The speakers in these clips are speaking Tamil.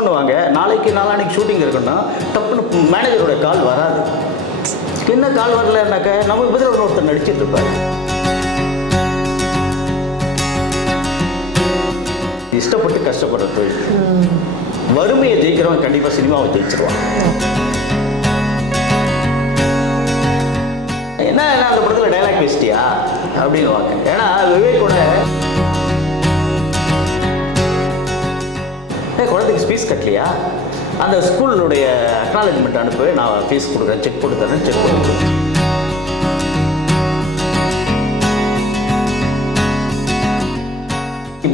பண்ணுவாங்க. நாளைக்கு நாளானைக்கு ஷூட்டிங் இருக்குன்னா டப்புன்னு மேனேஜரோட கால் வராது. என்ன கால் வரலன்னாக்க நமக்கு பதில் ஒருத்தர் நடிச்சிட்டு இருப்பாரு. இஷ்டப்பட்டு கஷ்டப்படுற தொழில். வறுமையை ஜெயிக்கிறவன் கண்டிப்பாக சினிமாவை ஜெயிச்சிருவான். என்ன என்ன அந்த படத்தில் டைலாக் பேசிட்டியா? அப்படின்னு வாங்க. ஏன்னா விவேக்கோட குழந்தைக்கு ஃபீஸ் கட்டலையா? அந்த ஸ்கூலுடைய அக்னாலஜ்மெண்ட் அனுப்பி நான் ஃபீஸ் கொடுக்குறேன். செக் போட்டு தரேன் செக் போட்டு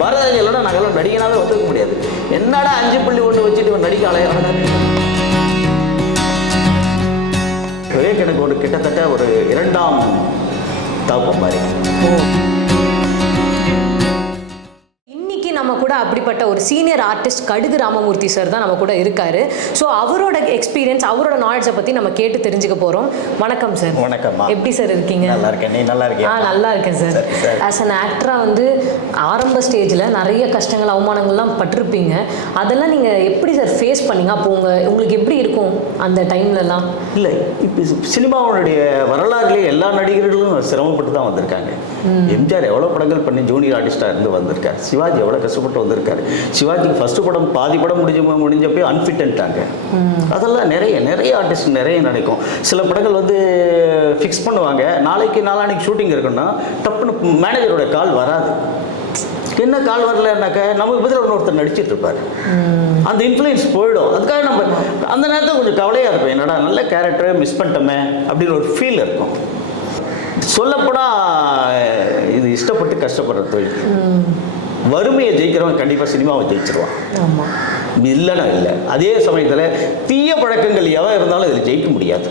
பாரதாஜியோட நாங்களாம் நடிகனாவே ஒத்துக்க முடியாது. என்னடா அஞ்சு புள்ளி ஒன்று வச்சுட்டு இவன் நடிக்க அலையாட விவேக் எனக்கு ஒரு கிட்டத்தட்ட ஒரு இரண்டாம் தகுப்பு மாதிரி. நம்ம கூட அப்படிப்பட்ட ஒரு சீனியர் ஆர்டிஸ்ட் கடுகு ராமமூர்த்தி சார் தான் நம்ம கூட இருக்காரு. ஸோ அவரோட எக்ஸ்பீரியன்ஸ் அவரோட நாலேஜை பற்றி நம்ம கேட்டு தெரிஞ்சுக்க போகிறோம் வணக்கம் சார் வணக்கம்மா. எப்படி சார் இருக்கீங்க? நல்லா இருக்கேன். நீ நல்லா ஆ இருக்கியா நல்லா இருக்கேன் சார். ஆஸ் அன் ஆக்டராக வந்து ஆரம்ப ஸ்டேஜில் நிறைய கஷ்டங்கள் அவமானங்கள்லாம் பட்டிருப்பீங்க. அதெல்லாம் நீங்கள் எப்படி சார் ஃபேஸ் பண்ணீங்க? அப்போ உங்கள் உங்களுக்கு எப்படி இருக்கும் அந்த டைம்லலாம் இல்லை இப்போ சினிமாவுடைய வரலாறுலேயே எல்லா நடிகர்களும் சிரமப்பட்டு தான் வந்திருக்காங்க எம்ஜிஆர் எவ்வளோ படங்கள் பண்ணி ஜூனியர் ஆர்டிஸ்டாக இருந்து வந்திருக்காரு? சிவாஜி எவ்வளோ கஷ்டப்பட்டு வந்திருக்காரு. சிவாஜிக்கு ஃபர்ஸ்ட் படம் பாதி படம் முடிஞ்ச முடிஞ்சப்போ அன்ஃபிட்டன்ட்டாங்க அதெல்லாம் நிறைய நிறைய ஆர்டிஸ்ட் நிறைய நடக்கும். சில படங்கள் வந்து ஃபிக்ஸ் பண்ணுவாங்க. நாளைக்கு நாளானைக்கு ஷூட்டிங் இருக்குன்னா டப்புன்னு மேனேஜரோட கால் வராது. என்ன கால் வரலன்னாக்க நமக்கு பதில் ஒருத்தர் நடிச்சிட்டு இருப்பாரு. அந்த இன்ஃப்ளூயன்ஸ் போயிடும். அதுக்காக நம்ம அந்த நேரத்தில் கொஞ்சம் கவலையாக இருக்கும் என்னடா நல்ல கேரக்டர் மிஸ் பண்ணிட்டோமே அப்படின்னு ஒரு ஃபீல் இருக்கும். சொல்லப்போனால் இது இஷ்டப்பட்டு கஷ்டப்படுற தொழில். வறுமையை ஜெயிக்கிறவன் கண்டிப்பாக சினிமாவை ஜெயிச்சிருவான். இல்லைன்னா இல்லை. அதே சமயத்தில் தீய பழக்கங்கள் எவன் இருந்தாலும் இதில் ஜெயிக்க முடியாது.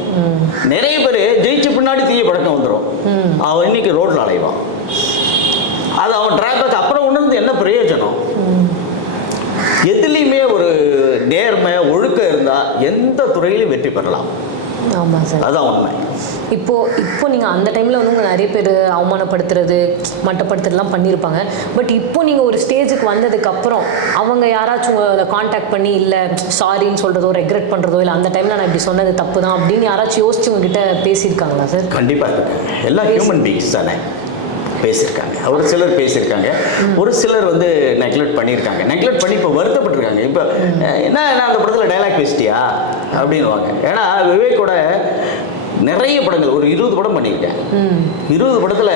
நிறைய பேர் ஜெயிச்ச பின்னாடி தீய பழக்கம் வந்துடும் அவன் இன்னைக்கு ரோட்டில் அலைவான். அது அவன் ட்ராக் அப்புறம் உணர்ந்து என்ன பிரயோஜனம்? எதுலேயுமே ஒரு நேர்மை ஒழுக்கம் இருந்தால் எந்த துறையிலும் வெற்றி பெறலாம். அதுதான் உண்மை. இப்போ இப்போ நீங்கள் அந்த டைமில் வந்து உங்களை நிறைய பேர் அவமானப்படுத்துறது மட்டப்படுத்துறதுலாம் பண்ணியிருப்பாங்க பட் இப்போ நீங்கள் ஒரு ஸ்டேஜுக்கு வந்ததுக்கப்புறம் அவங்க யாராச்சும் உங்களை காண்டாக்ட் பண்ணி இல்லை சாரின்னு சொல்கிறதோ ரெக்ரெட் பண்ணுறதோ இல்லை அந்த டைமில் நான் இப்படி சொன்னது தப்பு தான் அப்படின்னு யாராச்சும் யோசிச்சு உங்ககிட்ட பேசியிருக்காங்களா சார் கண்டிப்பாக எல்லாம் ஹியூமன் பீயிங்ஸ் தானே பேசியிருக்காங்க. ஒரு சிலர் பேசியிருக்காங்க. ஒரு சிலர் வந்து நெக்லெக்ட் பண்ணியிருக்காங்க. நெக்லெக்ட் பண்ணி இப்போ வருத்தப்பட்டிருக்காங்க. இப்போ என்ன என்ன அந்த படத்தில் டைலாக் பேசிட்டியா? அப்படின்னுவாங்க. ஏன்னா விவேக்கோட நிறைய படங்கள் ஒரு இருபது படம் பண்ணியிருக்கேன். இருபது படத்தில்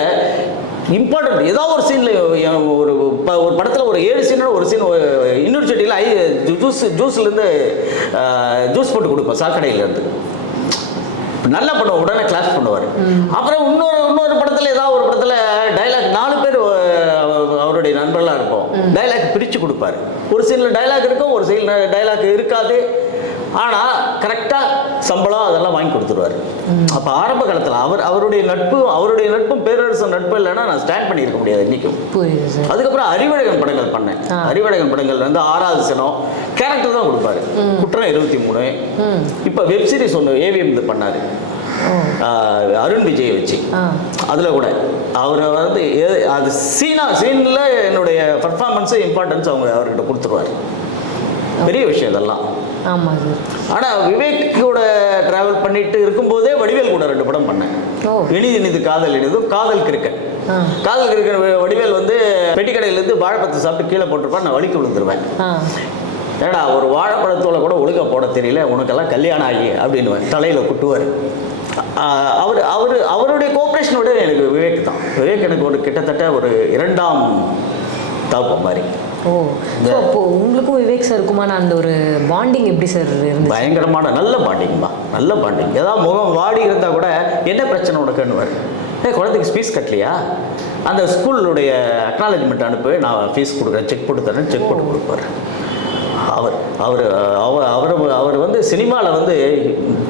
இம்பார்ட்டன்ட் ஏதோ ஒரு சீனில் ஒரு ஒரு படத்தில் ஒரு ஏழு சீனோட ஒரு சீன் இன்னொரு செடியில் ஐ ஜூஸ் ஜூஸ்லேருந்து ஜூஸ் போட்டு கொடுப்பேன் சாக்கடையிலேருந்து. நல்லா பண்ணுவோம் உடனே கிளாஸ் பண்ணுவார். அப்புறம் இன்னொரு இன்னொரு படத்தில் ஏதாவது ஒரு படத்தில் டைலாக் நாலு பேர் அவருடைய நண்பர்களாக இருப்போம். டைலாக் பிரித்து கொடுப்பாரு. ஒரு சீனில் டைலாக் இருக்கும் ஒரு சீனில் டைலாக் இருக்காது. ஆனால் கரெக்டாக சம்பளம் அதெல்லாம் வாங்கி கொடுத்துருவாரு. அப்போ ஆரம்ப காலத்தில் அவர் அவருடைய நட்பு அவருடைய நட்பும் பேரரசு நட்பு இல்லைன்னா நான் ஸ்டாண்ட் பண்ணியிருக்க முடியாது இன்றைக்கும் அதுக்கப்புறம் அறிவழகன் படங்கள் பண்ணேன். அறிவழகன் படங்கள் வந்து ஆறாவது சனம் கேரக்டர் தான் கொடுப்பாரு. குற்றம் இருபத்தி மூணு. இப்போ வெப் சீரிஸ் ஒன்று ஏவிஎம் இது பண்ணாரு. அருண் விஜய் வச்சு. அதில் கூட. அவரை வந்து அது சீனா சீனில் என்னுடைய பர்ஃபார்மன்ஸு இம்பார்ட்டன்ஸ் அவங்க அவர்கிட்ட கொடுத்துருவார். பெரிய விஷயம் இதெல்லாம். ஆமாம் சார். ஆனால் விவேக்கோட ட்ராவல் பண்ணிட்டு இருக்கும்போதே வடிவேல் கூட ரெண்டு படம் பண்ணேன். இனிது இனிது காதல் இனிது காதல் கிரிக்கெட் காதல் கிரிக்கெட் வடிவேல் வந்து பெட்டிக்கடையிலேருந்து வாழைப்பழத்தை சாப்பிட்டு கீழே போட்டிருப்பான் நான் வலிக்கு விழுந்துருவேன். ஏடா ஒரு வாழைப்பழத்தோல கூட ஒழுங்கா போட தெரியல உனக்கெல்லாம் கல்யாணம் ஆகி அப்படின்னு தலையில் குட்டுவார். அவர் அவர் அவருடைய கோஆப்ரேஷனோட எனக்கு விவேக் தான். விவேக் எனக்கு ஒரு கிட்டத்தட்ட ஒரு இரண்டாம் தகுப்பு மாதிரி. ஓ. ஸோ அப்போ உங்களுக்கும் விவேக் சாருக்குமான அந்த ஒரு பாண்டிங் எப்படி சார் இருந்துச்சு? பயங்கரமான நல்ல பாண்டிங்மா நல்ல பாண்டிங் ஏதாவது முகம் வாடி இருந்தால் கூட என்ன பிரச்சனை உனக்குன்னுவார். ஏ குழந்தைக்கு ஃபீஸ் கட்டலையா? அந்த ஸ்கூலுடைய அக்னாலஜ்மெண்ட் அனுப்பு நான் ஃபீஸ் கொடுக்குறேன் செக் போட்டு தரேன் செக் போட்டு கொடுப்பாரு. அவர் அவர் அவர் அவர் அவர் வந்து சினிமாவில் வந்து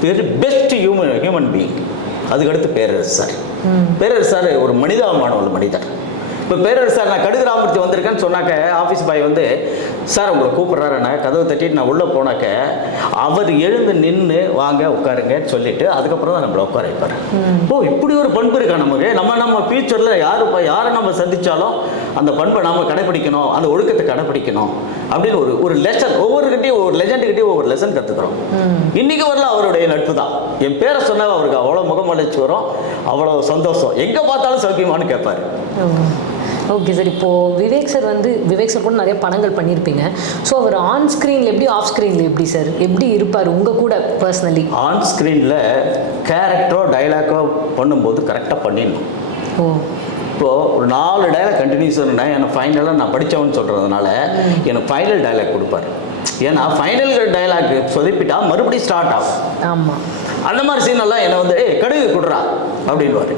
very best human human being அதுக்கடுத்து பேரரசு சார் பேரரசு சார் ஒரு மனிதாபிமான ஒரு மனிதர். இப்போ பேரரசு சார் நான் கடுகு ராமூர்த்தி வந்திருக்கேன்னு சொன்னாக்க ஆஃபீஸ் பாய் வந்து சார் உங்களை கூப்பிட்றாருண்ணா கதவை தட்டிட்டு நான் உள்ளே போனாக்க அவர் எழுந்து நின்று வாங்க உட்காருங்கன்னு சொல்லிட்டு அதுக்கப்புறம் தான் நம்மளை உட்கார வைப்பார். ஓ இப்படி ஒரு பண்பு இருக்கா நமக்கு? நம்ம நம்ம ஃபியூச்சரில் யாரு யாரை நம்ம சந்திச்சாலும் அந்த பண்பை நாம் கடைப்பிடிக்கணும் அந்த ஒழுக்கத்தை கடைப்பிடிக்கணும் அப்படின்னு ஒரு ஒரு லெசன் ஒவ்வொருக்கிட்டையும் ஒவ்வொரு லெஜண்டுக்கிட்டையும் ஒவ்வொரு லெசன் கற்றுக்குறோம் இன்னைக்கு வரல அவருடைய நட்பு தான் என் பேரை சொன்னா அவருக்கு அவ்வளோ முகமலர்ச்சி வரும் அவ்வளோ சந்தோஷம். எங்கே பார்த்தாலும் சௌக்கியமானு கேட்பாரு. ஓகே சார் இப்போ விவேக் சார் வந்து விவேக் சார் கூட நிறைய படங்கள் பண்ணியிருப்பீங்க ஸோ அவர் ஆன் ஸ்க்ரீனில் எப்படி ஆஃப் ஸ்க்ரீனில் எப்படி சார் எப்படி இருப்பார் உங்கள் கூட பர்சனலி ஆன் ஸ்க்ரீனில் கேரக்டரோ டைலாக்கோ பண்ணும்போது கரெக்டாக பண்ணிடணும். ஓ. இப்போது ஒரு நாலு டைலாக் கண்டினியூஸ் இருந்தேன் எனக்கு ஃபைனலாக நான் படித்தவன்னு சொல்கிறதுனால எனக்கு ஃபைனல் டைலாக் கொடுப்பாரு. ஏன்னா ஃபைனல் டைலாக் சொதப்பிட்டா மறுபடியும் ஸ்டார்ட் ஆகும். ஆமாம் அந்த மாதிரி சீனெல்லாம் என்னை வந்து ஏய் கடுகு கொடுறா அப்படின்வாரு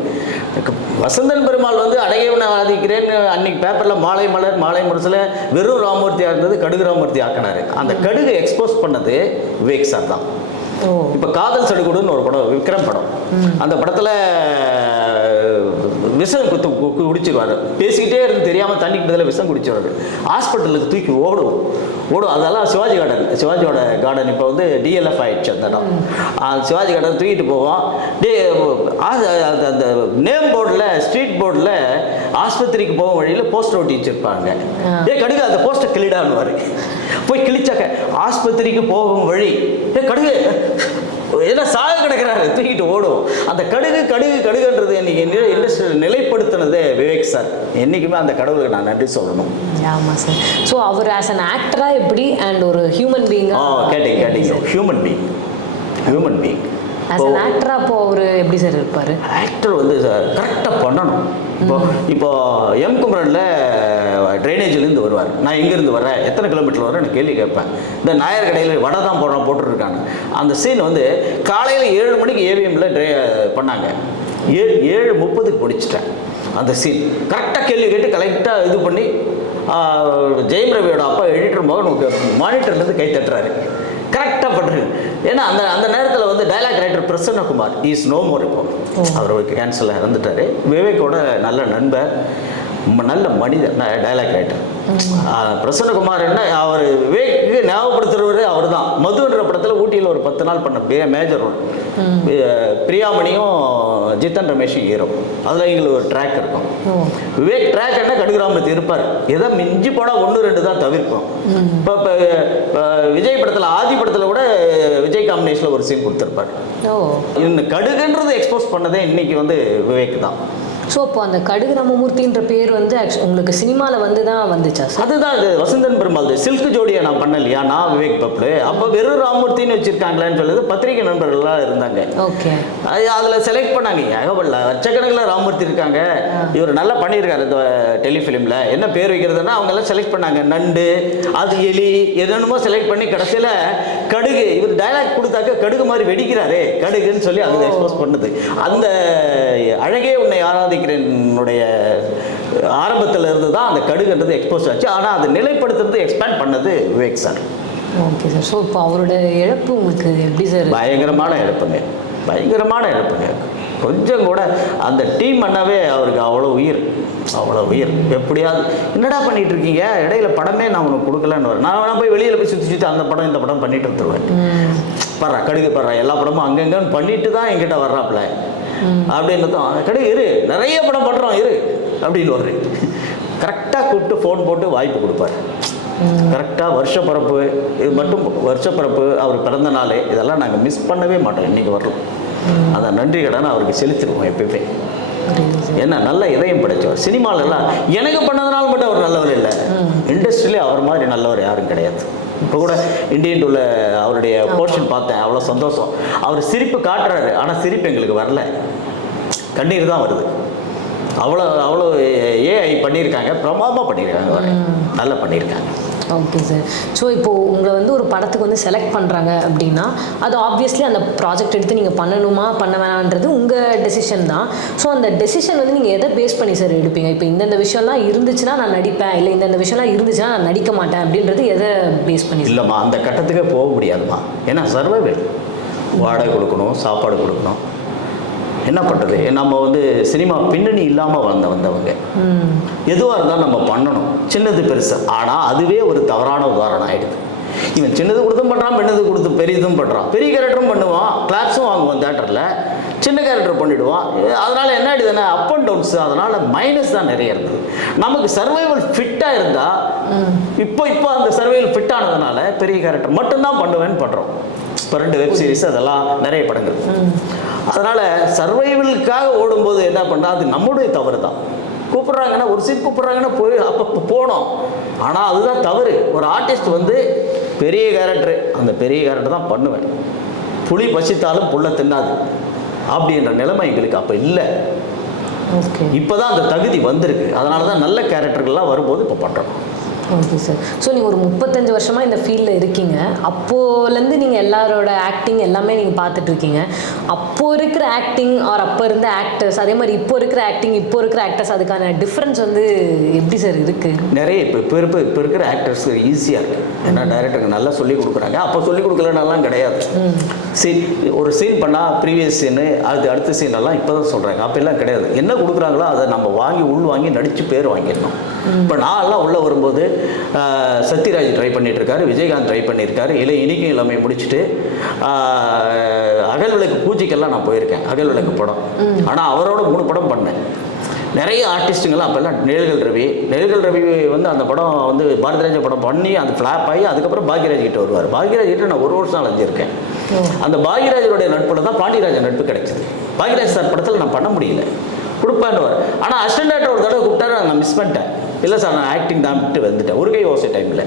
வசந்தன் பெருமாள் வந்து அடையவனை ஆதிக்கிறேன்னு அன்னைக்கு பேப்பரில் மாலை மலர் மாலை முரசில் வெறும் ராமூர்த்தியாக இருந்தது கடுகு ராமூர்த்தி ஆக்கினாரு. அந்த கடுகு எக்ஸ்போஸ் பண்ணது விவேக் சார் தான். இப்போ காதல் சடுகுடுன்னு ஒரு படம் விக்ரம் படம். அந்த படத்தில் விஷம் குத்து குடிச்சிருவாரு. பேசிக்கிட்டே இருந்து தெரியாமல் தண்ணிக்கு பதிலாக விஷம் குடிச்சிருவாரு. ஹாஸ்பிட்டலுக்கு தூக்கி ஓடும். ஓடும். அதெல்லாம் சிவாஜி கார்டன் சிவாஜியோட கார்டன் இப்போ வந்து டிஎல்எஃப் ஆயிடுச்சு அந்த இடம். சிவாஜி கார்டன் தூக்கிட்டு போவோம். டே அந்த- நேம் போர்டில் ஸ்ட்ரீட் போர்டில் ஆஸ்பத்திரிக்கு போகும் வழியில் போஸ்டர் ஒட்டி வச்சிருப்பாங்க. ஏ கடுகு அந்த போஸ்டர் கிளிடான்னுவாரு போய் கிழிச்சாக்க ஆஸ்பத்திரிக்கு போகும் வழி. ஏ கடுகு ஏன்னா சாக கிடக்கிறாரு தூக்கிட்டு ஓடும். அந்த கடுகு கடுகு கடுகுன்றது இன்னைக்கு இண்டஸ்ட்ரியில் நிலைப்படுத்தினதே விவேக் சார் என்றைக்குமே அந்த கடவுளுக்கு நான் நன்றி சொல்லணும். ஆமாம் சார் ஸோ அவர் ஆஸ் அன் ஆக்டராக எப்படி அண்ட் ஒரு ஹியூமன் ஆ? பீயிங்காக கேட்டீங்க கேட்டீங்க. Human being human being as an ஆக்டராக அப்போ அவர் எப்படி சார் இருப்பார்? ஆக்டர் வந்து கரெக்டாக பண்ணணும். இப்போ இப்போ எம் குமரனில் ட்ரைனேஜ்லேருந்து வருவார். நான் எங்கேருந்து வரேன் எத்தனை கிலோமீட்டர் வரேன் கேள்வி கேட்பேன். இந்த நாயர் கடையில் வடை தான் போடுறான் போட்டுருக்காங்க அந்த சீன் வந்து காலையில் ஏழு மணிக்கு ஏவிஎம்மில் ட்ரை பண்ணாங்க. ஏழு ஏழு முப்பதுக்கு பிடிச்சிட்டேன் அந்த சீன் கரெக்டாக கேள்வி கேட்டு கரெக்டாக இது பண்ணி ஜெயம் ரவியோட அப்பா எடிட்டர் மகன் மானிட்டர்லேருந்து கை தட்டுறாரு. கரெக்டாக பண்ணுறது ஏன்னா அந்த அந்த நேரத்தில் வந்து dialogue writer Prasannakumar is no more இப்போ. அவர் கேன்சலில் இறந்துட்டாரு. விவேக்கோட நல்ல நண்பர் நல்ல மனிதர் டைலாக் ரைட்டர் பிரசன்னகுமார் என்ன அவர் விவேக்கு ஞாபகப்படுத்துறவர் அவர் தான் மதுன்ற படத்தில் ஊட்டியில் ஒரு பத்து நாள் பண்ண மேஜர் ரோல் பிரியாமணியும் ஜித்தன் ரமேஷும் ஹீரோ அதில் எங்களுக்கு ஒரு ட்ராக் இருக்கும். விவேக் ட்ராக் என்ன கடுகுராமத்து இருப்பார். ஏதோ மிஞ்சி போனால் ஒன்று ரெண்டு தான் தவிர்க்கும். இப்போ இப்போ விஜய் படத்தில் ஆதி படத்தில் கூட காம்பினேஷனில் ஒரு சீன் கொடுத்துருப்பார். இந்த கடுகுன்றது எக்ஸ்போஸ் பண்ணதே இன்னைக்கு வந்து விவேக் தான். ஸோ அப்போ அந்த கடுகு ராமமூர்த்தின்ற பேர் வந்து உங்களுக்கு சினிமாவில் வந்து தான் வந்துச்சா சார் அதுதான் இது வசந்தன் பெருமாள் சில்க் ஜோடியை நான் பண்ணலையா? நான் விவேக் பப்ளு. அப்போ வெறும் ராமூர்த்தின்னு வச்சிருக்காங்களேன்னு சொல்லுது பத்திரிகை நண்பர்கள்லாம் இருந்தாங்க. ஓகே. அது அதில் செலக்ட் பண்ணாங்க. ஏகப்படல லட்சக்கணக்கில் ராமூர்த்தி இருக்காங்க. இவர் நல்லா பண்ணியிருக்காரு இந்த டெலிஃபிலிமில். என்ன பேர் வைக்கிறதுன்னா அவங்க எல்லாம் செலக்ட் பண்ணாங்க. நண்டு அது எலி எதனுமோ செலக்ட் பண்ணி கடைசியில் கடுகு இவர் டைலாக் கொடுத்தாக்க கடுகு மாதிரி வெடிக்கிறாரே. கடுகுன்னு சொல்லி அது எக்ஸ்போஸ் பண்ணுது. அந்த அழகே உன்னை ஆராதிக்கிறேனுடைய ஆரம்பத்தில் இருந்து தான் அந்த கடுகுன்றது எக்ஸ்போஸ் ஆச்சு. ஆனால் அதை நிலைப்படுத்துறது எக்ஸ்பேண்ட் பண்ணது Vivek sir. Okay sir so இப்போ அவரோட இழப்பு உங்களுக்கு எப்படி சார் பயங்கரமான இழப்புங்க. பயங்கரமான இழப்புங்க. கொஞ்சம் கூட அந்த டீம் பண்ணவே அவருக்கு அவ்வளோ உயிர். அவ்வளோ உயிர். எப்படியாவது என்னடா பண்ணிட்டு இருக்கீங்க இடையில படமே நான் உனக்கு கொடுக்கலன்னு வரேன் நான் வேணா போய் வெளியில் போய் சுற்றி சுற்றி அந்த படம் இந்த படம் பண்ணிட்டு வந்துருவேன். படுறா கடுகு படுறா எல்லா படமும் அங்கங்கன்னு பண்ணிட்டு தான் என்கிட்ட வர்றாப்புல அப்படின்னு தான் கடுகு இரு நிறைய படம் பண்ணுறோம் இரு. அப்படின்னு வர்று கரெக்டாக கூப்பிட்டு ஃபோன் போட்டு வாய்ப்பு கொடுப்பாரு. கரெக்டாக வருஷப்பிறப்பு இது மட்டும் வருஷப்பிறப்பு அவர் பிறந்த நாள் இதெல்லாம் நாங்கள் மிஸ் பண்ணவே மாட்டோம் இன்னைக்கு வரலாம். அந்த நன்றி கடனை அவருக்கு செலுத்திடுவோம் எப்பயுமே. என்ன நல்ல இதயம் படைச்சவர் சினிமாலெல்லாம் எனக்கு பண்ணதுனால மட்டும் அவர் நல்லவர் இல்லை. இண்டஸ்ட்ரியிலே அவர் மாதிரி நல்லவர் யாரும் கிடையாது. இப்போ கூட இந்தியன் டூல அவருடைய போர்ஷன் பார்த்தேன். அவ்வளோ சந்தோஷம். அவர் சிரிப்பு காட்டுறாரு. ஆனால் சிரிப்பு எங்களுக்கு வரல. கண்ணீர் தான் வருது. அவ்வளோ அவ்வளோ ஏஐ பண்ணியிருக்காங்க. பிரமாதமாக பண்ணியிருக்காங்க. நல்லா பண்ணியிருக்காங்க. ஓகே சார் ஸோ இப்போது உங்களை வந்து ஒரு படத்துக்கு வந்து செலக்ட் பண்ணுறாங்க அப்படின்னா அது ஆப்வியஸ்லி அந்த ப்ராஜெக்ட் எடுத்து நீங்கள் பண்ணணுமா பண்ண வேணான்றது உங்கள் டெசிஷன் தான். ஸோ அந்த டெசிஷன் வந்து நீங்கள் எதை பேஸ் பண்ணி சார் எடுப்பீங்க? இப்போ இந்தந்த விஷயம்லாம் இருந்துச்சுன்னா நான் நடிப்பேன். இல்லை இந்தந்த விஷயம்லாம் இருந்துச்சுன்னா நான் நடிக்க மாட்டேன் அப்படின்றது எதை பேஸ் பண்ணி இல்லைம்மா அந்த கட்டத்துக்கே போக முடியாதும்மா. ஏன்னா சர்வைவல் வாடகை கொடுக்கணும் சாப்பாடு கொடுக்கணும். என்ன பண்ணுறது நம்ம வந்து சினிமா பின்னணி இல்லாமல் வந்த வந்தவங்க. ம். எதுவாக இருந்தாலும் நம்ம பண்ணணும். சின்னது பெருசு. ஆனால் அதுவே ஒரு தவறான உதாரணம் ஆயிடுது. இவன் சின்னது கொடுத்தும் பண்ணுறான் பெண்ணது கொடுத்து பெரியதும் பண்ணுறான் பெரிய கேரக்டரும் பண்ணுவான் கிளாப்ஸும் வாங்குவான் தேட்டரில் சின்ன கேரக்டர் பண்ணிடுவான். அதனால என்ன ஆயிடுதுன்னா அப் அண்ட் டவுன்ஸ் அதனால மைனஸ் தான் நிறைய இருந்தது. நமக்கு சர்வைவல் ஃபிட்டாக இருந்தா இப்போ இப்போ அந்த சர்வைவல் ஃபிட் ஆனதுனால பெரிய கேரக்டர் மட்டும்தான் பண்ணுவேன்னு பண்றோம். இப்போ ரெண்டு வெப் சீரிஸ் அதெல்லாம் நிறைய படங்கள். அதனால சர்வைவலுக்காக ஓடும்போது என்ன பண்ணா அது நம்முடைய தவறு தான் கூப்பிடுறாங்கன்னா ஒரு சீட் கூப்பிடுறாங்கன்னா போய் அப்போ போனோம். ஆனால் அதுதான் தவறு. ஒரு ஆர்டிஸ்ட் வந்து பெரிய கேரக்டர் அந்த பெரிய கேரக்டர் தான் பண்ணுவேன். புலி பசித்தாலும் புல்ல தின்னாது. அப்படின்ற நிலைமை எங்களுக்கு அப்போ இல்லை. இப்போ தான் அந்த தகுதி வந்திருக்கு. அதனால தான் நல்ல கேரக்டர்கள்லாம் வரும்போது இப்போ பண்ணுறோம் ஓகே சார் ஸோ நீங்கள் ஒரு முப்பத்தஞ்சு வருஷமாக இந்த ஃபீல்டில் இருக்கீங்க. அப்போலேருந்து நீங்கள் எல்லாரோட ஆக்டிங் எல்லாமே நீங்கள் பார்த்துட்டு இருக்கீங்க. அப்போ இருக்கிற ஆக்டிங் ஆர் அப்போ இருந்த ஆக்டர்ஸ் அதே மாதிரி இப்போ இருக்கிற ஆக்டிங் இப்போ இருக்கிற ஆக்டர்ஸ் அதுக்கான டிஃப்ரென்ஸ் வந்து எப்படி சார் இருக்குது நிறைய இப்போ இப்போ இருப்ப இப்போ இருக்கிற ஆக்டர்ஸ்க்கு ஈஸியாக இருக்குது ஏன்னா டைரக்டருக்கு நல்லா சொல்லி கொடுக்குறாங்க. அப்போ சொல்லி கொடுக்கலனாலாம் கிடையாது. சீன் ஒரு சீன் பண்ணால் ப்ரீவியஸ் சீனு அது அடுத்த சீன் எல்லாம் இப்போ தான் சொல்கிறாங்க அப்போல்லாம் கிடையாது. என்ன கொடுக்குறாங்களோ அதை நம்ம வாங்கி உள் வாங்கி நடித்து பேர் வாங்கிடணும். இப்போ நான் எல்லாம் உள்ளே வரும்போது சத்யராஜ் ட்ரை பண்ணிட்டு இருக்காரு விஜயகாந்த் ட்ரை பண்ணியிருக்காரு. இல்லை இனிக்கும் எல்லாமே முடிச்சுட்டு அகல் விளக்கு பூஜைக்கெல்லாம் நான் போயிருக்கேன். அகல் விளக்கு படம். ஆனால் அவரோட மூணு படம் பண்ணேன். நிறைய ஆர்டிஸ்ட்டுங்கெல்லாம் அப்போல்லாம் நிழல்கள் ரவி. நிழல்கள் ரவி வந்து அந்த படம் வந்து பாரதிராஜா படம் பண்ணி அந்த ஃப்ளாப் ஆகி அதுக்கப்புறம் பாக்யராஜ் கிட்ட வருவார். பாக்யராஜ் கிட்ட நான் ஒரு வருஷம் அலைஞ்சிருக்கேன். அந்த பாக்யராஜனுடைய நட்பில் தான் பாண்டியராஜன் நட்பு கிடைச்சது. பாக்யராஜ் சார் படத்தில் நான் பண்ண முடியல. கொடுப்பேன்னுவார். ஆனால் அசிஸ்டன்ட் ஒரு தடவை கூப்பிட்டாரு நான் மிஸ் பண்ணிட்டேன். இல்லை சார் நான் ஆக்டிங் தான் விட்டு வந்துட்டேன். ஒரு கை ஓசை டைமில்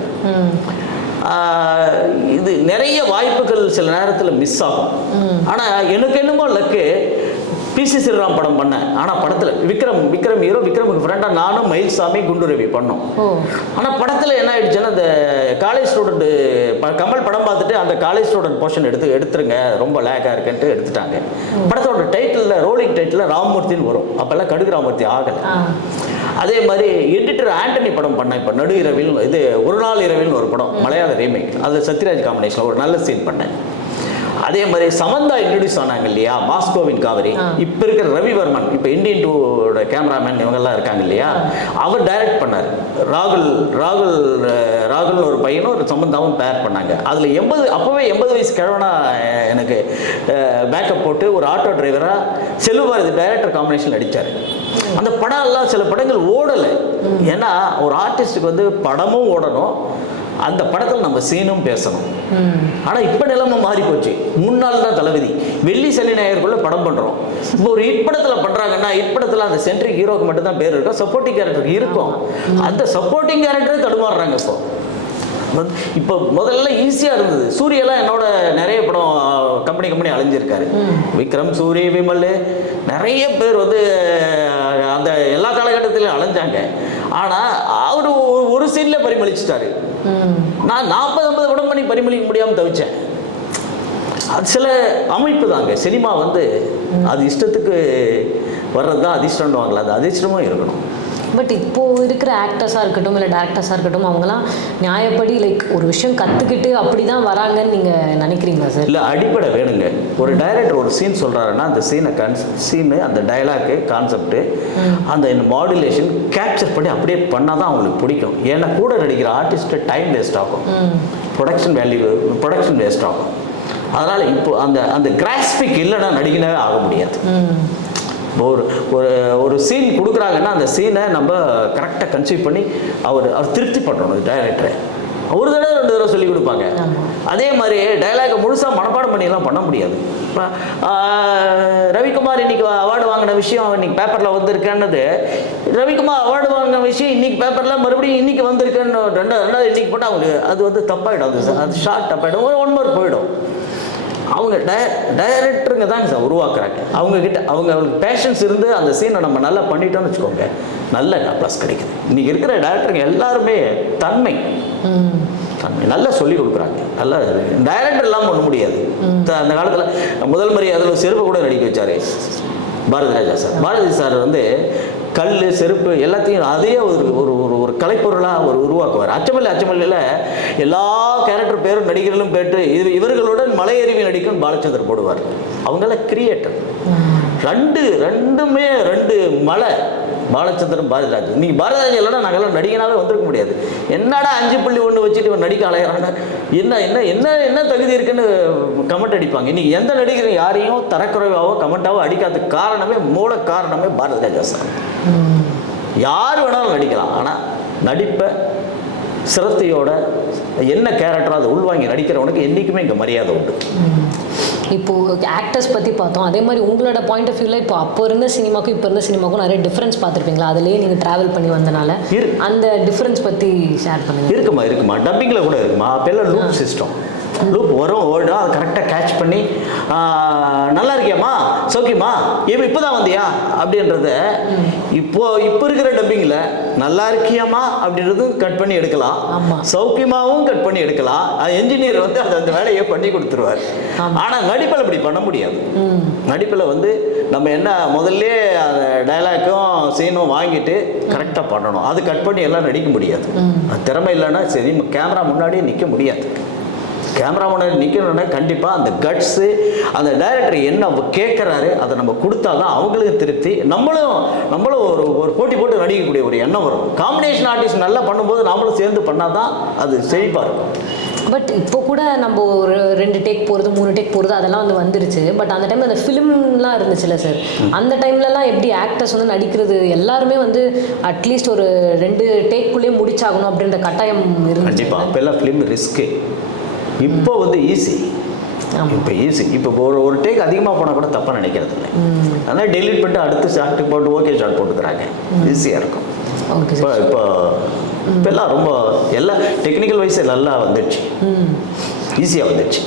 இது நிறைய வாய்ப்புகள் சில நேரத்தில் மிஸ் ஆகும். ஆனால் எனக்கு என்னமோ லக்கு பிசி ஸ்ரீராம் படம் பண்ணேன் ஆனால் படத்தில் விக்ரம் விக்ரம் ஹீரோ விக்ரமுக்கு ஃப்ரெண்டாக நானும் மயில்சாமி குண்டு ரவி பண்ணோம் ஆனால் படத்தில் என்ன ஆயிடுச்சுன்னா அந்த காலேஜ் ஸ்டூடெண்ட் கமல் படம் பார்த்துட்டு அந்த காலேஜ் ஸ்டூடெண்ட் போர்ஷன் எடுத்து எடுத்துருங்க ரொம்ப லேக்காக இருக்குன்ட்டு எடுத்துட்டாங்க. படத்தோட டைட்டிலில் ரோலிங் டைட்டில் ராமமூர்த்தின்னு வரும். அப்போல்லாம் கடுகு ராமமூர்த்தி ஆகலை. அதே மாதிரி எடிட்டர் ஆண்டனி படம் பண்ணேன் இப்போ நடு இரவில் இது ஒரு நாள் இரவில் ஒரு படம் மலையாள ரீமேக் அது சத்யராஜ் காம்பினேஷன் ஒரு நல்ல சீன் பண்ணேன். அதே மாதிரி சமந்தா இன்ட்ரடியூஸ் ஆனாங்க இல்லையா? மாஸ்கோவின் காவிரி. இப்போ இருக்கிற ரவிவர்மன் இப்போ இந்தியன் டூவோட கேமராமேன் இவங்கெல்லாம் இருக்காங்க இல்லையா? அவர் டைரக்ட் பண்ணார். ராகுல் ராகுல் அஹ், ராகுல் ஒரு பையனும் ஒரு சம்பந்தாவும் பேர் பண்ணாங்க. அதில் எண்பது அப்போவே எண்பது வயசு கிழவனா எனக்கு பேக்கப் போட்டு ஒரு ஆட்டோ டிரைவராக செல்வபாரதி டைரக்டர் காம்பினேஷன் நடித்தார் அந்த படம் எல்லாம் சில படங்கள் ஓடலை. ஏன்னா ஒரு ஆர்டிஸ்ட்டுக்கு வந்து படமும் ஓடணும். அந்த படத்தில் நம்ம சீனும் பேசணும். ஆனால் இப்போ நிலைமை மாறி போச்சு முன்னாள் தான் தளபதி. வெள்ளி சனி ஞாயிறுக்குள்ள படம் பண்ணுறோம் இப்போ ஒரு ஹிட் படத்தில் பண்ணுறாங்கன்னா ஹிட் படத்தில் அந்த சென்ட்ரிக் ஹீரோக்கு மட்டும் தான் பேர் இருக்கும். சப்போர்ட்டிங் கேரக்டருக்கு இருக்கும் அந்த சப்போர்ட்டிங் கேரக்டரே தடுமாறுறாங்க இப்போ. இப்போ முதல்ல ஈஸியாக இருந்தது. சூரியெல்லாம் என்னோட நிறைய படம் கம்பெனி கம்பெனி அலைஞ்சிருக்காரு விக்ரம் சூரிய விமல் நிறைய பேர் வந்து அந்த எல்லா காலகட்டத்திலையும் அலைஞ்சாங்க. ஆனால் அவர் ஒரு சீனில் பரிமளிச்சிட்டாரு. நான் நாற்பது ஐம்பது உடம்பு பண்ணி பரிமளிக்க முடியாமல் தவிச்சேன். அது சில அமைப்பு தாங்க சினிமா வந்து அது இஷ்டத்துக்கு வர்றது தான் அதிர்ஷ்டம்வாங்களா அது அதிர்ஷ்டமும் இருக்கணும். பட் இப்போ இருக்கிற ஆக்டர்ஸாக இருக்கட்டும் இல்லை டேரக்டர்ஸாக இருக்கட்டும் அவங்கலாம் நியாயப்படி லைக் ஒரு விஷயம் கற்றுக்கிட்டு அப்படி தான் வராங்கன்னு நீங்கள் நினைக்கிறீங்களா சார் இல்லை அடிப்படை வேணுங்க. ஒரு டைரக்டர் ஒரு சீன் சொல்கிறாருன்னா அந்த சீனை கான்ஸ் சீனு அந்த டயலாக்கு கான்செப்ட்டு அந்த மாடுலேஷன் கேப்சர் பண்ணி அப்படியே பண்ணால் தான் அவங்களுக்கு பிடிக்கும். ஏன்னா கூட நடிக்கிற ஆர்டிஸ்ட்டு டைம் வேஸ்ட் ஆகும். ப்ரொடக்ஷன் வேல்யூ ப்ரொடக்ஷன் வேஸ்ட் ஆகும். அதனால் இப்போ அந்த அந்த கிராஸ்பிக் இல்லைன்னா நடிகனாவே ஆக முடியாது. ஒரு ஒரு ஒரு சீன் கொடுக்குறாங்கன்னா அந்த சீனை நம்ம கரெக்டாக கன்சீவ் பண்ணி அவர் அவர் திருப்தி பண்ணணும் டைரக்டரை ஒரு தடவை ரெண்டு தடவை சொல்லி கொடுப்பாங்க. அதே மாதிரி டைலாகை முழுசாக மனப்பாடம் பண்ணியெல்லாம் பண்ண முடியாது. இப்போ ரவிக்குமார் இன்னைக்கு அவார்டு வாங்கின விஷயம் இன்னைக்கு பேப்பரில் வந்திருக்கேன்னது ரவிக்குமார் அவார்டு வாங்கின விஷயம் இன்னைக்கு பேப்பரில் மறுபடியும் இன்னைக்கு வந்திருக்குன்னு ரெண்டாவது ரெண்டாவது இன்னைக்கு போட்டால் அவங்களுக்கு அது வந்து தப்பாயிடும். அது அது ஷார்ட் தப்பாயிடும் ஒன் மார்க் போயிடும். அவங்க டய டைரக்டருங்க தான் சார் உருவாக்குறாங்க. அவங்க கிட்ட அவங்க அவங்களுக்கு பேஷன்ஸ் இருந்து அந்த சீனை நம்ம நல்லா பண்ணிட்டோம்னு வச்சுக்கோங்க. நல்ல ப்ளஸ் கிடைக்குது. இன்னைக்கு இருக்கிற டேரக்டருங்க எல்லாருமே தன்மை. தன்மை. நல்லா சொல்லி கொடுக்குறாங்க. நல்லா டைரக்டர் இல்லாமல் பண்ண முடியாது. அந்த காலத்தில் முதல் முறை அதில் செருப்பு கூட நடிக்க வச்சாரு. பாரதிராஜா சார். பாரதி சார் வந்து கல் செருப்பு எல்லாத்தையும் அதே ஒரு ஒரு ஒரு ஒரு கலைப்பொருளாக ஒரு உருவாக்குவார். அச்சமல்ல அச்சமல்லில் எல்லா கேரக்டர் பேரும் நடிகர்களும் பேட்டு இது இவர்களுடன் மலையருவி நடிக்கும் பாலச்சந்தர் போடுவார். அவங்கள கிரியேட்டர் ரெண்டு ரெண்டுமே ரெண்டு மலை. பாலச்சந்திரன் பாரதிராஜ். நீ பாரதிராஜ் இல்லைனா நாங்கெல்லாம் நடிகனாவே வந்திருக்க முடியாது. என்னடா அஞ்சு புள்ளி ஒன்று வச்சுட்டு இவன் நடிக்க அலையிறாங்க என்ன என்ன என்ன என்ன தகுதி இருக்குன்னு கமெண்ட் அடிப்பாங்க. இன்னைக்கு எந்த நடிகரும் யாரையும் தரக்குறைவாகவோ கமெண்டாவோ அடிக்காத காரணமே மூல காரணமே பாரதிராஜா சார். யார் வேணாலும் நடிக்கலாம். ஆனால் நடிப்பை சிரத்தையோட என்ன கேரக்டரோ அதை உள்வாங்கி நடிக்கிறவனுக்கு என்றைக்குமே இங்கே மரியாதை உண்டு. இப்போ ஆக்டர்ஸ் பற்றி பார்த்தோம். அதே மாதிரி உங்களோட பாயிண்ட் ஆஃப் வியூவில் இப்போ அப்போ இருந்த சினிமாக்கும் இப்போ இருந்த சினிமாக்கும் நிறைய டிஃப்ரென்ஸ் பார்த்துருப்பீங்களா? அதுலேயே நீங்கள் ட்ராவல் பண்ணி வந்தனால. அந்த டிஃப்ரென்ஸ் பற்றி ஷேர் பண்ணுங்க. இருக்குமா இருக்குமா? டப்பிங்கில் கூட இருக்குமா? அப்போல்லாம் லூப் சிஸ்டம் லூப் வரும் ஓடும் அதை கரெக்டாக கேட்ச் பண்ணி நல்லா இருக்கியாம்மா? சௌக்கியமா இப்போ இப்போ தான் வந்தியா? அப்படின்றத இப்போ இப்போ இருக்கிற டப்பிங்கில் நல்லா இருக்கியாம்மா அப்படின்றது கட் பண்ணி எடுக்கலாம். ஆமா. சௌக்கியமாவும் கட் பண்ணி எடுக்கலாம். என்ஜினியர் வந்து அதை அந்த வேலையை பண்ணி கொடுத்துருவார். ஆனால் நடிப்பில் அப்படி பண்ண முடியாது. நடிப்பில் வந்து நம்ம என்ன முதல்ல அந்த டைலாக்கும் சீனும் வாங்கிட்டு கரெக்டாக பண்ணணும். அது கட் பண்ணி எல்லாம் நடிக்க முடியாது. அது திறமை இல்லைன்னா சரி கேமரா முன்னாடியே நிற்க முடியாது. கேமரா முன்னாடி நிற்கணும்னா கண்டிப்பாக அந்த கட்ஸு அந்த டைரக்டர் என்ன கேட்குறாரு அதை நம்ம கொடுத்தா தான் அவங்களுக்கு திருப்தி. நம்மளும் நம்மளும் ஒரு ஒரு போட்டி போட்டு நடிக்கக்கூடிய ஒரு எண்ணம் வரும். காம்பினேஷன் ஆர்டிஸ்ட் நல்லா பண்ணும்போது நாமளும் சேர்ந்து பண்ணால் தான் அது செழிப்பாக இருக்கும். பட் இப்போ கூட நம்ம ஒரு ரெண்டு டேக் போகிறது மூணு டேக் போகிறது அதெல்லாம் வந்து வந்துருச்சு. பட் அந்த டைம் அந்த ஃபிலிம்லாம் இருந்துச்சுல்ல சார் அந்த டைம்லலாம் எப்படி ஆக்டர்ஸ் வந்து நடிக்கிறது? எல்லாருமே வந்து அட்லீஸ்ட் ஒரு ரெண்டு டேக்குள்ளேயே முடிச்சாகணும் அப்படின்ற கட்டாயம் இருந்துச்சு. கண்டிப்பாக அப்போல்லாம் ஃபிலிம் ரிஸ்க்கு இப்போ வந்து ஈஸி. இப்போ ஈஸி இப்போ ஒரு ஒரு டேக் அதிகமாக போனால் கூட தப்பாக நினைக்கிறது இல்லை அதனால் டெலிட் பண்ணிட்டு அடுத்து ஷார்ட் போட்டு ஓகே ஷார்ட் போட்டுக்கிறாங்க. ஈஸியாக இருக்கும். இப்போ இப்போ இப்போல்லாம் ரொம்ப எல்லாம் டெக்னிக்கல் வைஸ் நல்லா வந்துடுச்சு. ஈஸியாக வந்துடுச்சு.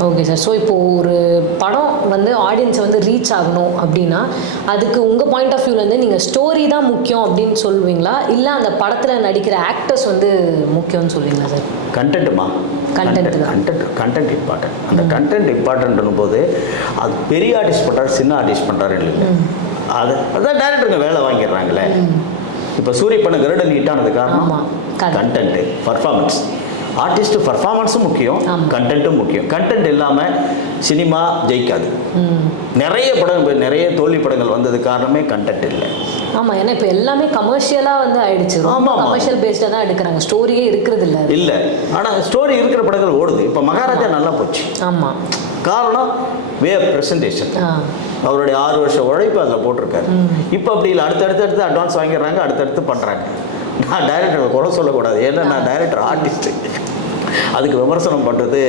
ஓகே சார் ஸோ இப்போ ஒரு படம் வந்து ஆடியன்ஸை வந்து ரீச் ஆகணும் அப்படின்னா அதுக்கு உங்கள் பாயிண்ட் ஆஃப் வியூலேருந்து நீங்கள் ஸ்டோரி தான் முக்கியம் அப்படின்னு சொல்லுவீங்களா? இல்லை அந்த படத்தில் நடிக்கிற ஆக்டர்ஸ் வந்து முக்கியம்னு சொல்லுவீங்களா சார் கண்டென்ட்டுமா தான். கண்டென்ட் கண்டென்ட் இம்பார்ட்டன்ட் அந்த கண்டென்ட் இம்பார்ட்டன்ட்னும் போது அது பெரிய ஆர்டிஸ்ட் பண்ணுறாரு சின்ன ஆர்டிஸ்ட் பண்ணுறாரு இல்லை. அது அதான் டேரக்டருங்க வேலை வாங்கிடுறாங்களே இப்போ சூரிய பண்ண கருட நீட்டானது காரணம் ஆமா, கதை. கண்டென்ட்டு பர்ஃபார்மன்ஸ் ஆர்டிஸ்ட் பர்ஃபார்மன்ஸும் முக்கியம். கண்டென்ட்டும் முக்கியம். கண்டென்ட் இல்லாமல் சினிமா ஜெயிக்காது. நிறைய இப்ப நிறைய தோல்வி படங்கள் வந்தது காரணமே கண்டென்ட் இல்லை. ஆமாம் ஏன்னா இப்போ எல்லாமே கமர்ஷியலாக வந்து ஆயிடுச்சு. ரொம்ப ஆமா, ஆமா. கமர்ஷியல் பேஸ்டாக தான் எடுக்கிறாங்க. ஸ்டோரியே இருக்கிறது இல்லை. இல்லை. ஆனால் ஸ்டோரி இருக்கிற படங்கள் ஓடுது. இப்போ மகாராஜா நல்லா போச்சு. ஆமாம் காரணம் வே ப்ரெசன்டேஷன் அவருடைய ஆறு வருஷம் உழைப்பு அதில் போட்டிருக்காரு. இப்போ அப்படி இல்லை. அடுத்தடுத்து அடுத்து அட்வான்ஸ் வாங்கிடுறாங்க அடுத்தடுத்து பண்ணுறாங்க நான் டைரக்டரை குறை சொல்லக்கூடாது. ஏன்னா நான் டைரக்டர் ஆர்டிஸ்ட்டு அதுக்கு விமர்சனம் பண்ணுறது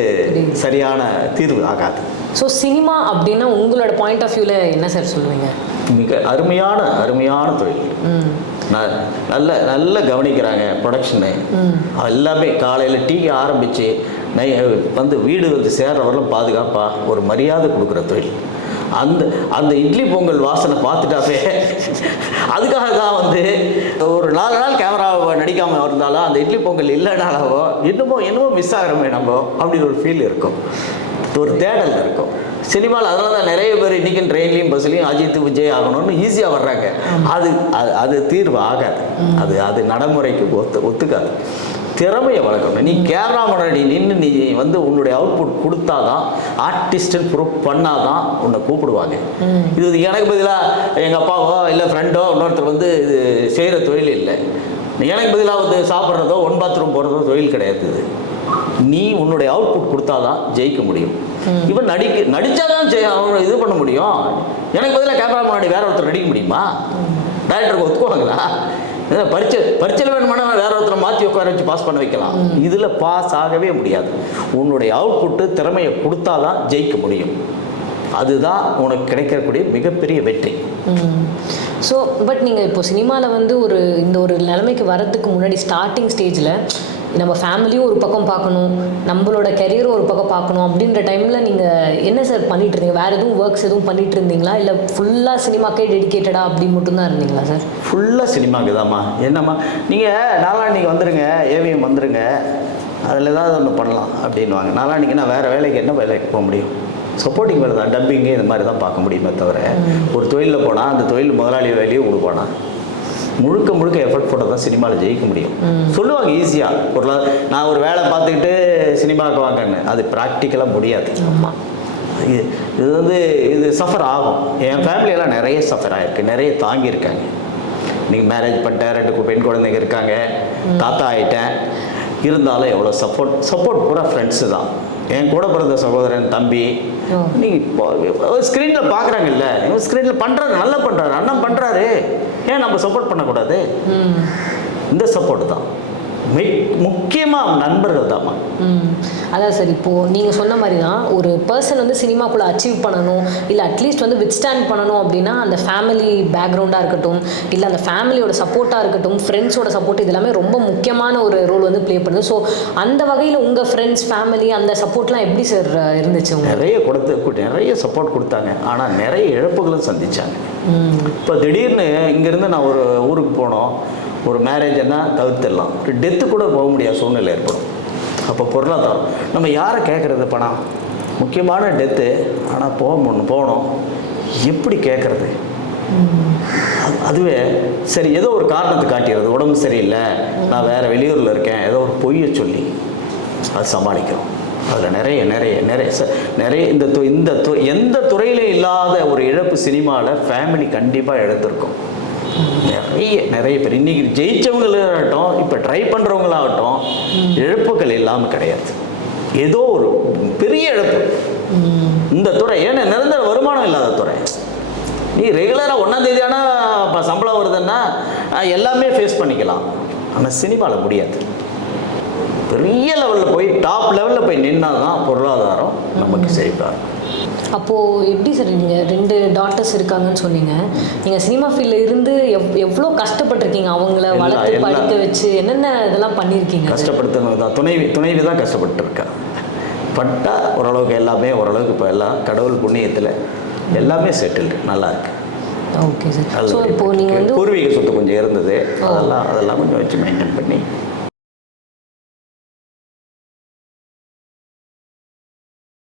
சரியான தீர்வு ஆகாது. ஸோ சினிமா அப்படின்னா உங்களோட பாயிண்ட் ஆஃப் வியூவில் என்ன சார் சொல்லுவீங்க? மிக அருமையான அருமையான தொழில். நல்ல நல்ல கவனிக்கிறாங்க ப்ரொடக்ஷனு எல்லாமே காலையில் டீ ஆரம்பித்து நை வந்து வீடு வந்து சேர்றவரெல்லாம் பாதுகாப்பாக ஒரு மரியாதை கொடுக்குற தொழில். அந்த அந்த இட்லி பொங்கல் வாசனை பார்த்துட்டாவே அதுக்காக தான் வந்து ஒரு நாலு நாள் கேமரா நடிக்காமல் இருந்தாலும் அந்த இட்லி பொங்கல் இல்லைனாலவோ என்னமோ என்னமோ மிஸ் ஆகிறோமே நம்ம அப்படின்னு ஒரு ஃபீல் இருக்கும். ஒரு தேடல் இருக்கும். சினிமாவில் அதனால தான் நிறைய பேர் இன்றைக்கி ட்ரெயின்லையும் பஸ்லையும் அஜித் விஜய் ஆகணும்னு ஈஸியாக வர்றாங்க. அது அது அது தீர்வு ஆகாது. அது அது நடைமுறைக்கு ஒத்து ஒத்துக்காது. திறமையை வளர்க்கணும். நீ கேமரா முன்னாடி நின்று நீ வந்து உன்னுடைய அவுட்புட் கொடுத்தாதான் ஆர்டிஸ்ட்னு ப்ரூவ் பண்ணாதான் உன்னை கூப்பிடுவாங்க. இது எனக்கு பதிலாக எங்கள் அப்பாவோ இல்லை ஃப்ரெண்டோ இன்னொருத்தர் வந்து இது செய்கிற தொழில் இல்லை. எனக்கு பதிலாக வந்து சாப்பிட்றதோ ஒன் பாத்ரூம் போகிறதோ தொழில் கிடையாது இது. நீ உன்னுடைய அவுட்புட் கொடுத்தாதான் ஜெயிக்க முடியும். இவன் நடிக்க நடிச்சாதான் ஜெய அவங்க இது பண்ண முடியும். எனக்கு பதிலாக கேமரா முன்னாடி வேற ஒருத்தர் நடிக்க முடியுமா? டைரக்டருக்கு ஒத்துக்குவாங்களா ஏதோ பரிச்சை பரிச்சையில் வேணுமானா வேற ஒருத்தரை மாற்றி உட்கார வச்சு பாஸ் பண்ண வைக்கலாம். இதில் பாஸ் ஆகவே முடியாது. உன்னுடைய அவுட்புட்டு திறமையை கொடுத்தாதான் ஜெயிக்க முடியும். அதுதான் உனக்கு கிடைக்கக்கூடிய மிகப்பெரிய வெற்றி. ஸோ பட் நீங்கள் இப்போ சினிமாவில் வந்து ஒரு இந்த ஒரு நிலைமைக்கு வரதுக்கு முன்னாடி ஸ்டார்டிங் ஸ்டேஜில் நம்ம ஃபேமிலியும் ஒரு பக்கம் பார்க்கணும் நம்மளோட கெரியரும் ஒரு பக்கம் பார்க்கணும் அப்படின்ற டைமில் நீங்கள் என்ன சார் பண்ணிட்டு இருந்தீங்க? வேறு எதுவும் ஒர்க்ஸ் எதுவும் பண்ணிட்டு இருந்தீங்களா? இல்லை ஃபுல்லாக சினிமாக்கே டெடிகேட்டடா அப்படி மட்டும்தான் இருந்தீங்களா சார் ஃபுல்லாக சினிமாக்கு தாம்மா என்னம்மா? நீங்கள் நாளான்னைக்கு வந்துடுங்க ஏவிஎம் வந்துடுங்க அதில் ஏதாவது ஒன்று பண்ணலாம் அப்படின்வாங்க நாளான்னைக்கு நான் வேறு வேலைக்கு என்ன வேலைக்கு போக முடியும்? சப்போர்ட்டிங் வேலை தான் டப்பிங்கு இந்த மாதிரி தான் பார்க்க முடியுமே தவிர ஒரு தொழிலில் போனால் அந்த தொழில் முதலாளி வேலையை கொடுப்பானா முழுக்க முழுக்க எஃபர்ட் போட்டால் தான் சினிமாவில் ஜெயிக்க முடியும். சொல்லுவாங்க ஈஸியாக ஒரு நான் ஒரு வேலை பார்த்துக்கிட்டு சினிமாவுக்கு வாங்கன்னு. அது ப்ராக்டிக்கலாக முடியாது. ஆமாம் இது இது வந்து இது சஃபர் ஆகும். என் ஃபேமிலியெல்லாம் நிறைய சஃபர் ஆகிருக்கு நிறைய தாங்கியிருக்காங்க. நீங்கள் மேரேஜ் பண்ணிட்டேன். ரெண்டு பெண் குழந்தைங்க இருக்காங்க. தாத்தா ஆயிட்டேன். இருந்தாலும் எவ்வளோ சப்போர்ட் சப்போர்ட் பூரா ஃப்ரெண்ட்ஸு தான். என் கூட பிறந்த சகோதரன் தம்பி. நீங்கள் ஸ்க்ரீனில் பார்க்குறாங்கல்ல. இவன் ஸ்க்ரீனில் பண்ணுறாரு நல்லா பண்ணுறாரு அண்ணன் பண்ணுறாரு ஏன் நம்ம சப்போர்ட் பண்ணக்கூடாது? இந்த சப்போர்ட் தான். முக்கியமாக நண்பர்கள் தாம்மா. அதான் சார் இப்போது நீங்கள் சொன்ன மாதிரி தான் ஒரு பர்சன் வந்து சினிமாக்குள்ளே அச்சீவ் பண்ணணும் இல்லை அட்லீஸ்ட் வந்து வித் ஸ்டாண்ட் பண்ணணும் அப்படின்னா அந்த ஃபேமிலி பேக்ரவுண்டாக இருக்கட்டும் இல்லை அந்த ஃபேமிலியோட சப்போர்ட்டாக இருக்கட்டும் ஃப்ரெண்ட்ஸோட சப்போர்ட் இது எல்லாமே ரொம்ப முக்கியமான ஒரு ரோல் வந்து ப்ளே பண்ணுது. ஸோ அந்த வகையில் உங்கள் ஃப்ரெண்ட்ஸ் ஃபேமிலி அந்த சப்போர்ட்லாம் எப்படி சார் இருந்துச்சு நிறைய கொடுத்து நிறைய சப்போர்ட் கொடுத்தாங்க. ஆனால் நிறைய இழப்புகளும் சந்திச்சாங்க. ம். இப்போ திடீர்னு இங்கேருந்து நான் ஒரு ஊருக்கு போனோம். ஒரு மேரேஜ்னா தவிர்த்துடலாம். டெத்து கூட போக முடியாத சூழ்நிலை ஏற்படும். அப்போ பொருளாதாரம். நம்ம யாரை கேட்குறது பணம்? முக்கியமான டெத்து ஆனால் போக முடியும் போகணும். எப்படி கேட்குறது? அது- அதுவே சரி ஏதோ ஒரு காரணத்தை காட்டிடுறது. உடம்பு சரியில்லை. நான் வேறு வெளியூரில் இருக்கேன். ஏதோ ஒரு பொய்யை சொல்லி அது சமாளிக்கிறோம். அதில் நிறைய நிறைய நிறைய ச- நிறைய இந்த து இந்த து எந்த துறையிலே இல்லாத ஒரு இழப்பு சினிமாவில் ஃபேமிலி கண்டிப்பாக எடுத்திருக்கோம். நிறைய நிறைய பேர். இன்னைக்கு ஜெயிச்சவங்களாகட்டும் இப்போ ட்ரை பண்ணுறவங்களாகட்டும் இழப்புகள் இல்லாமல் கிடையாது. ஏதோ ஒரு பெரிய இழப்பு. இந்த துறை ஏன்னா நிரந்தர வருமானம் இல்லாத துறை. நீ ரெகுலராக ஒன்றாம் தேதி ஆனால் சம்பளம் வருதுன்னா எல்லாமே ஃபேஸ் பண்ணிக்கலாம். ஆனால் சினிமாவில் முடியாது. பெரிய லெவலில் போய் டாப் லெவலில் போய் நின்னா தான் பொருளாதாரம் நமக்கு செழிப்பாக இருக்கும். அப்போது எப்படி சார் நீங்கள் ரெண்டு டாட்டர்ஸ் இருக்காங்கன்னு சொன்னீங்க. நீங்கள் சினிமா ஃபீல்டில் இருந்து எவ் எவ்வளோ கஷ்டப்பட்டிருக்கீங்க அவங்கள வளர்த்து படிக்க வச்சு? என்னென்ன இதெல்லாம் பண்ணியிருக்கீங்க? கஷ்டப்படுத்துனது தான். துணைவி துணைவி தான் கஷ்டப்பட்டு இருக்கா பட்டா ஓரளவுக்கு எல்லாமே ஓரளவுக்கு இப்போ எல்லாம் கடவுள் புண்ணியத்தில் எல்லாமே செட்டில்டு நல்லா இருக்கு. ஓகே சார் ஸோ இப்போ நீங்கள் வந்து பூர்வீக சொத்து கொஞ்சம் இருந்தது. அதெல்லாம் அதெல்லாம் கொஞ்சம் வச்சு மெயின்டைன் பண்ணி